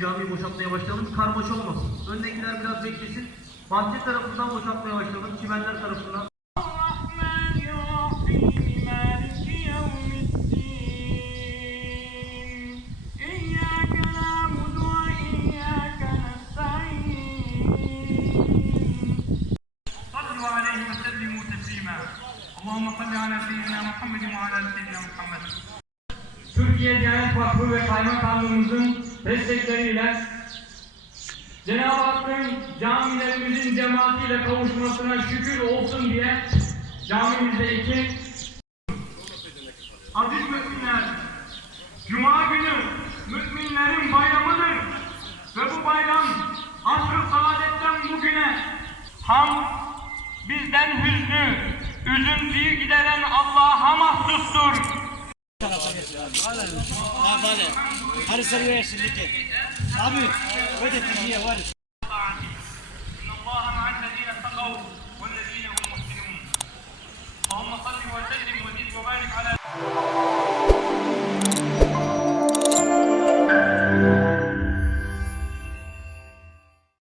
camiyi boşaltmaya başlayalım. Karmaşa olmasın. Öndekiler biraz beklesin. Bahçe tarafından boşaltmaya başlayalım. Çimenler tarafından. Türkiye Diyanet Vakfı ve Kaymakamlığımızın destekleriyle Cenab-ı Hakk'ın camilerimizin cemaatiyle kavuşmasına şükür olsun diye camimizdeki aziz müminler, Cuma günü müminlerin bayramıdır ve bu bayram asr-ı saadetten bugüne bizden hüznü, üzüntüyü gideren Allah'a mahsustur. Vale, harus serius sedikit. Abi, udah tinggi ya,